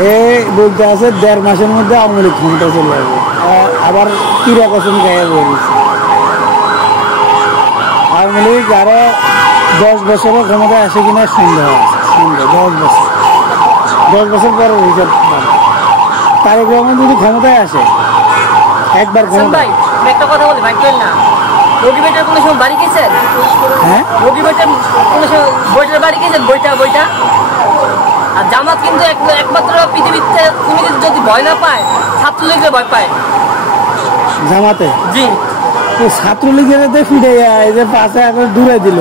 এই বলতে আছে 1.5 মাসের মধ্যে আওয়ামী লীগ ক্ষমতা চলে যাবে, আবার কিরা কসম গায়ে বলেছে আওয়ামী লীগ আরো 10 বছরের ক্ষমতায় আসে কিনা সন্দেহ আছে, সন্দেহ 10 বছর পরে হিসাব। তারেক রহমান যদি ক্ষমতায় আসে একবার ভাই একটা কথা বলি ভাই, কেন না রোগী বেটার কোনো সময় বাড়ি গেছেন? হ্যাঁ রোগী বেটার কোনো সময় বইটার বাড়ি গেছেন? বইটা আর জামাত কিন্তু একমাত্র পৃথিবীতে তুমি যদি ভয় না পায় ছাত্রলীগের ভয় পায়। জামাতে জি ছাত্রলীগের ফিরে যায় যে 5 আগস্ট দূরে দিল,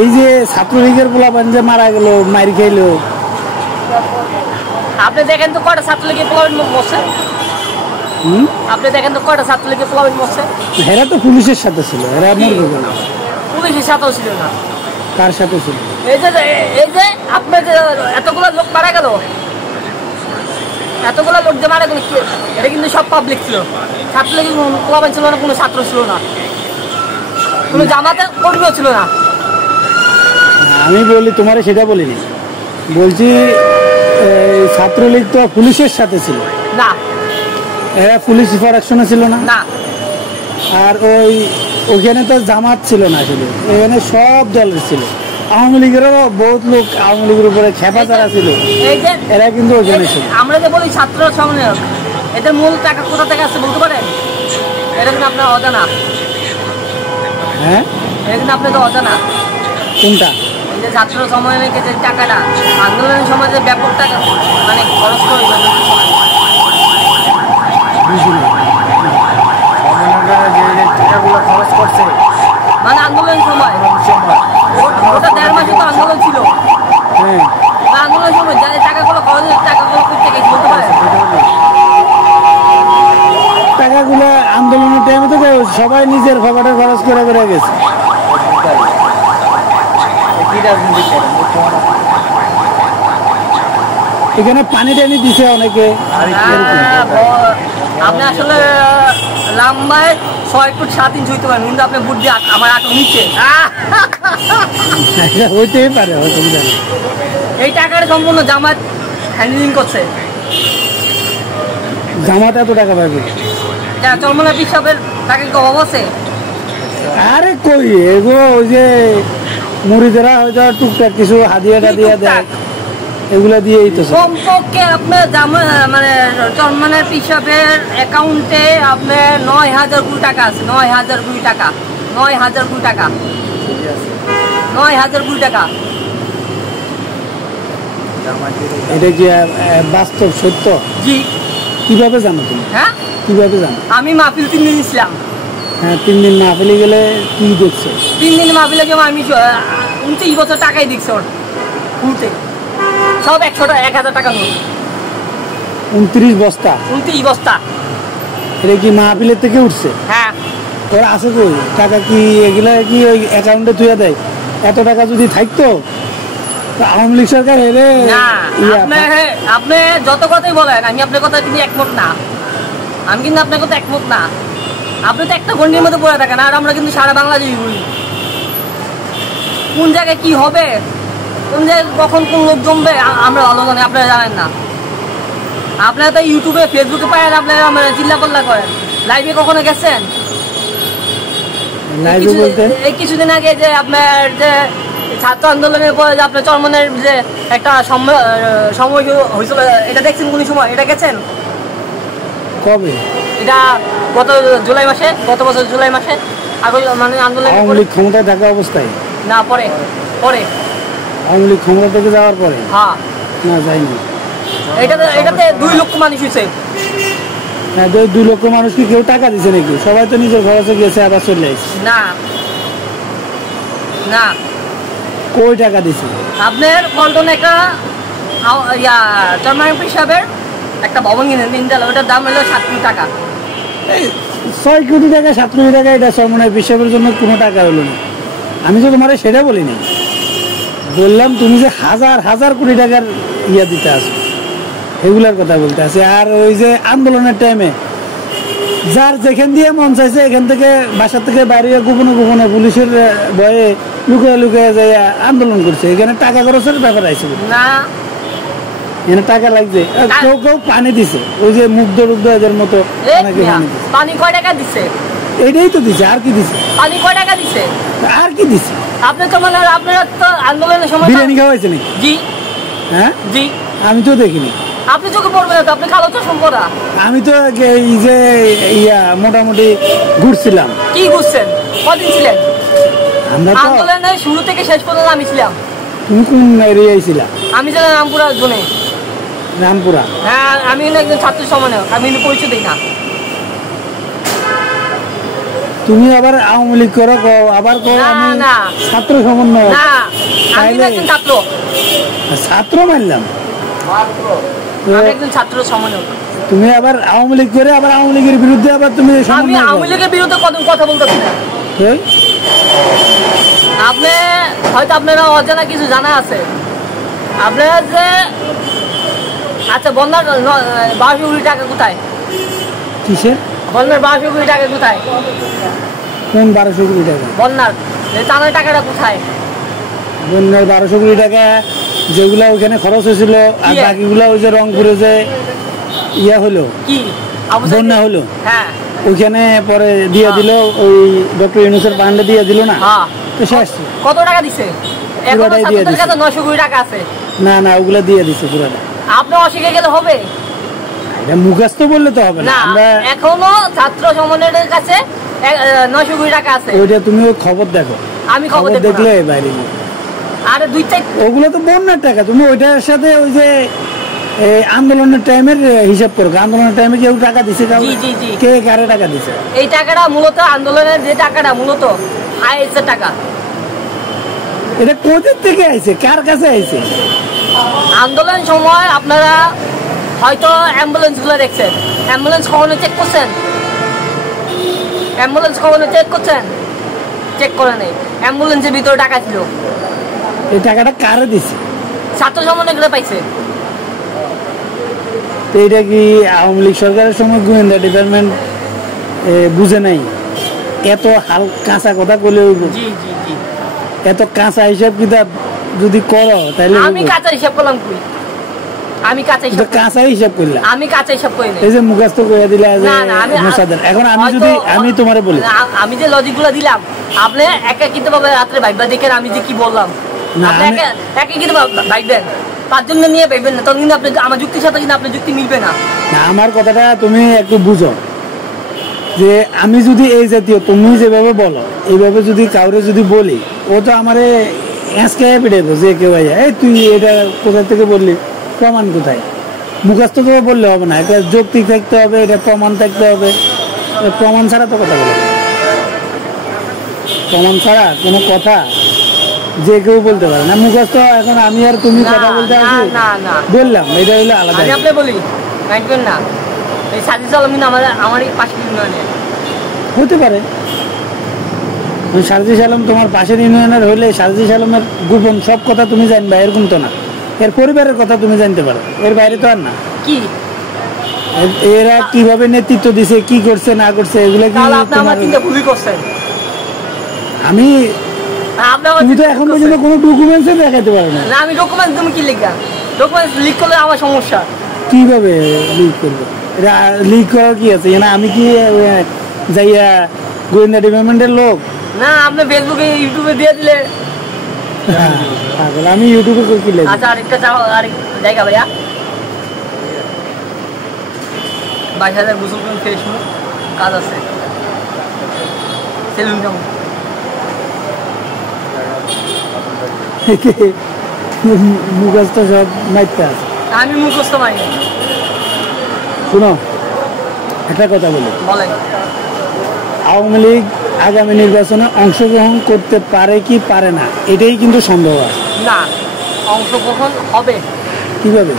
এই যে ছাত্রলীগের পোলাপান যে মারা গেল, মারি খাইলো। আপনি দেখেন তো কয়টা ছাত্রলীগের পোলাপান মরছে? আপনি দেখেন তো কয়টা ছাত্রলীগের পোলাপান মরছে? এরা তো পুলিশের সাথে ছিল, এরা মরবে কেন? পুলিশের সাথেও ছিল না। কার সাথে ছিল? এই যে আপনার এতগুলো লোক মারা গেল, এতগুলো লোক যে মারা গেল, এটা কিন্তু সব পাবলিক ছিল। ছাত্রলীগের পোলাপান ছিল না, কোনো ছাত্র ছিল না, কোনো জামাতের কর্মীও ছিল না। আমি বলি তোমার সেটা বলিনি, বলছি ছাত্রলীগ তো পুলিশের সাথে ছিল না, এরা পুলিশ প্রোটেকশনে ছিল না। আর ওইখানে তো জামাত ছিল না, ছিল এখানে সব দলের ছিল। আওয়ামী লীগেরও বহুত লোক আওয়ামী লীগের উপরে খেপা যারা ছিল এরা কিন্তু ওইখানে ছিল। আমরা যে বলি ছাত্র সমন্বয়ক, এদের মূল টাকা কোথা থেকে আসছে বলতে পারেন? এটা কিন্তু আপনার অজানা। হ্যাঁ, এটা কিন্তু আপনার তো অজানা। কোনটা? এই যে ছাত্র সমন্বয়কের যে টাকাটা আন্দোলনের সময় যে ব্যাপক টাকা মানে খরচ করে খরচ করছে মানে আন্দোলনের সময় ওটা 1.5 মাসে তো আন্দোলন ছিল। হ্যাঁ, আন্দোলনের সময় যাদের টাকাগুলো খরচ হয়েছে টাকাগুলো করতে গেছে বলতে পারেন? টাকাগুলো আন্দোলনের টাইমে তো সবাই নিজের পকেটে খরচ করে করে গেছে। এখানে পানি টানি দিছে অনেকে। আপনি আসলে লম্বায় 6 ফুট 7 ইঞ্চি হইতে পারেন, কিন্তু আপনি বুদ্ধি আমার 8 নিচে হইতেই পারে। এই টাকাটা সম্পূর্ণ জামাত হ্যান্ডলিং করছে। জামাত এত টাকা পাবে? চরমনা পিসাবের টাকা কি অভাব আছে? আরে কই এগুলো ওই যে মুড়িদেরা হয়তো টুকটাক কিছু হাদিয়া টাদিয়া দেয়, এগুলা দিয়েই তো কমপক্ষে আপনার মানে চরমনার পিসাবের অ্যাকাউন্টে আপনার 9,000 কোটি টাকা আছে। 9,000 কোটি টাকা, 9,000 কোটি টাকা, 9,000 কোটি টাকা। এটা কি বাস্তব সত্য? জি। কিভাবে জানো তুমি? হ্যাঁ, কিভাবে জানো? আমি মাহফিল 3 দিন ছিলাম। হ্যাঁ, 3 দিন মাহফিলে গেলে কি দেখছো? 3 দিন মাহফিলে গেলে আমি 29 বছর টাকাই দেখছি ওর ঘুরতে, সব 1,000 টাকা নোট। 29 বস্তা? 29 বস্তা। এটা কি মাহফিলের থেকে উঠছে? হ্যাঁ। ওরা আছে কই টাকা? কি এগুলা কি ওই অ্যাকাউন্টে তুই দেয়? এত টাকা যদি থাকতো আওয়ামী লীগ সরকার হেরে। আপনি যত কথাই বলেন আমি আপনার কথা কিন্তু একমত না। আমি কিন্তু আপনার কথা একমত না। আপনি তো একটা গণ্ডির মধ্যে পড়ে থাকেন, আর আমরা কিন্তু সারা বাংলাদেশ ঘুরি। কোন জায়গায় কি হবে, কোন জায়গায় কখন কোন লোক জমবে আমরা ভালো জানি, আপনারা জানেন না। আপনারা তো ইউটিউবে ফেসবুকে পায়েন, আপনারা চিল্লা পাল্লা করেন। লাইভে কখনো গেছেন? এই কিছুদিন আগে যে আপনার যে ছাত্র আন্দোলনের পরে যে আপনার চরমনের যে একটা সময় হয়েছিল, এটা দেখছেন কোন সময়? এটা গেছেন কবে? এটা গত জুলাই মাসে, গত বছর জুলাই মাসে আগে মানে আন্দোলন ক্ষমতায় থাকা অবস্থায় না, পরে পরে আওয়ামী লীগ ক্ষমতা থেকে যাওয়ার পরে? হ্যাঁ। না, যাইনি। এটাতে 2 লক্ষ মানুষ হয়েছে। হ্যাঁ, 2 লক্ষ মানুষ কি কেউ টাকা দিচ্ছে নাকি? সবাই তো নিজের খরচে গেছে, আবার চলে আসছে। না না, কই টাকা দিছে? আপনার পল্টনে একটা চরমান হিসাবের একটা ভবন কিনেন তিনতলা, ওটার দাম হলো 7 কোটি টাকা। 6 কোটি টাকা 7 কোটি টাকা, এটা চরমনায় হিসাবের জন্য কোনো টাকা হলো না। আমি তো তোমার সেটা বলিনি, বললাম তুমি যে হাজার হাজার কোটি টাকার দিতে আসো, এগুলার কথা বলতে আছে। আর ওই যে আন্দোলনের টাইমে যার যেখান দিয়ে মন চাইছে এখান থেকে বাসা থেকে বাইরে গোপনে গোপনে পুলিশের ভয়ে লুকিয়ে লুকিয়ে যাই আন্দোলন করছে, এখানে টাকা খরচের ব্যাপার আছে না? এনে টাকা লাগছে, কেউ কেউ পানি দিছে, ওই যে মুগ্ধ এদের মতো অনেকে পানি দিছে। পানি কয় টাকা দিছে? এটাই তো দিছে, আর কি দিছে? পানি কয় টাকা দিছে? আর কি দিছে? আপনি তো মানে আপনারা তো আন্দোলনের সময় বিরিয়ানি খাওয়াইছে নাকি? জি হ্যাঁ জি, আমি তো দেখিনি। আপনি চোখে পড়বে না তো, আপনি খালো তো সম্পরা। আমি তো এই যে মোটামুটি ঘুরছিলাম। কি ঘুরছেন? কদিন ছিলেন আমরা তো? আন্দোলনের শুরু থেকে শেষ পর্যন্ত আমি ছিলাম। তুমি কোন এরিয়ায় ছিলা? আমি ছিলাম রামপুরা জোনে। রামপুরা? হ্যাঁ, আমি একজন ছাত্র সমন্বয়ক, আমি কিন্তু পরিচয় দিই না। তুমি আবার আওয়ামী লীগ করো, আবার আমি ছাত্র সমন্বয়ক? না, আমি একজন ছাত্র। ছাত্র মানলাম, আমি একজন ছাত্র সমন্বয়ক। তুমি আবার আওয়ামী লীগ করে আবার আওয়ামী লীগের বিরুদ্ধে আবার তুমি? আমি আওয়ামী লীগের বিরুদ্ধে কত কথা বলতেছি না। আপনি হয়তো আপনারা অজানা কিছু জানা আছে। আপনারা যে আচ্ছা, বন্যার 1200 কোটি টাকা কোথায়? কিসের বন্যার 1200 কোটি টাকা কোথায়? কোন 1200 কোটি টাকা? বন্যার টানার টাকাটা কোথায়? বন্যার 1200 কোটি টাকা যেগুলা ওইখানে খরচ হয়েছিল, আর বাকিগুলা ওই যে রংপুরে যে হলো, কি বন্যা হলো, হ্যাঁ ওইখানে পরে দিয়ে দিল, ওই ডক্টর ইউনূসের ফান্ডে দিয়ে দিল না? কত টাকা দিছে? এখনো ছাত্রদের কাছে 900 কোটি টাকা আছে। না না, ওগুলা দিয়ে দিছে পুরোটা। আপনি অস্বীকার গেলে হবে? এটা মুখস্থ বললে তো হবে না। আমরা এখনো ছাত্র সমন্বয়ের কাছে 900 কোটি টাকা আছে। ওইটা তুমি ওই খবর দেখো। আমি খবর দেখলে বাইরে আরে ওগুলো তো বন্যার টাকা। তুমি ওইটার সাথে ওই যে আন্দোলনের টাইমের হিসাব করো। আন্দোলনের টাইমে কেউ টাকা দিছে? কে কারে টাকা দিছে? এই টাকাটা মূলত আন্দোলনের যে টাকাটা মূলত আইএসের টাকা। এটা কোথা থেকে আইছে, কার কাছে আইছে? আন্দোলন সময় আপনারা হয়তো অ্যাম্বুলেন্স গুলো দেখছেন। অ্যাম্বুলেন্স কখনো চেক করছেন? অ্যাম্বুলেন্স কখনো চেক করছেন? চেক করে নেই। অ্যাম্বুলেন্সের ভিতরে টাকা ছিল। এই টাকাটা কারে দিছে? ছাত্র সমন্বয়করা পাইছে। এইটা কি আওয়ামী লীগ সরকারের সময় গোয়েন্দা ডিপার্টমেন্ট বুঝে নাই? এত কাঁচা কথা বলে এত কাঁচা হিসাব কিতাব যদি করো তাহলে? আমি কাঁচা হিসাব করলাম কই? আমি কাঁচা হিসাব করলাম। আমি কাঁচা হিসাব করি না। এই যে মুখস্থ করে দিলে এখন আমি তোমারে বলি, আমি যে লজিক গুলো দিলাম আপনি একাকিতে ভাবে রাত্রে ভাইবা দেখেন আমি যে কি বললাম। আপনি একাকিতে ভাইবেন, 5 জন নিয়ে ভাইবেন না, তখন কিন্তু আপনি আমার যুক্তির সাথে কিন্তু আপনার যুক্তি মিলবে না। আমার কথাটা তুমি একটু বুঝো, যে আমি যদি এই জাতীয় তুমি যেভাবে বলো এইভাবে যদি কাউরে যদি বলি, ও তো আমারে পিটাইবো যে কেউ এই তুই এটা কোথা থেকে বললি, প্রমাণ কোথায়? মুখস্থ করে বললে হবে না, এটা যৌক্তিক থাকতে হবে, এটা প্রমাণ থাকতে হবে। প্রমাণ ছাড়া তো কথা বলো, প্রমাণ ছাড়া কোনো কথা যে কেউ বলতে পারে না। মুখস্থ এখন আমি আর তুমি কথা বলতে আসি বললাম, এটা হলো আলাদা। আপনি বলি না এই সাজিদ আলমিন আমারই পাশের ইউনিয়নে হতে পারে। সাজিদ আলম তোমার পাশের ইউনিয়নের হইলে সাজিদ আলমের গোপন সব কথা তুমি জানবা এরকম তো না। এর পরিবারের কথা তুমি জানতে পারো, এর বাইরে তো আর না। কি এরা কিভাবে নেতৃত্ব দিছে, কি করছে না করছে, এগুলো কি আমি তুমি তো এখন পর্যন্ত কোনো ডকুমেন্টস দেখাতে পারো না। আমি ডকুমেন্টস তুমি কি লিখা? ডকুমেন্টস লিক করলে আমার সমস্যা। কিভাবে লিক করবে? এটা লিক করার কি আছে? আমি কি যাইয়া গোয়েন্দা ডিপার্টমেন্টের লোক না? আপনি ফেসবুকে ইউটিউবে দিয়ে দিলে আমি ইউটিউবে কি লিখব? আচ্ছা, আরেকটা আরেক জায়গা ভাইয়া 22,000 গোসল করুন, ফ্রেশ হন, কাজ আছে, সেলুন কেমন? মুখস্থ সব মাইতে আছে। আমি মুখস্থ মারি। শুনো, একটা কথা বলি, বলেন। আওয়ামী লীগ আগামী নির্বাচনে অংশগ্রহণ করতে পারে কি পারে না, এটাই কিন্তু সম্ভব আছে। না, অংশগ্রহণ হবে। কিভাবে?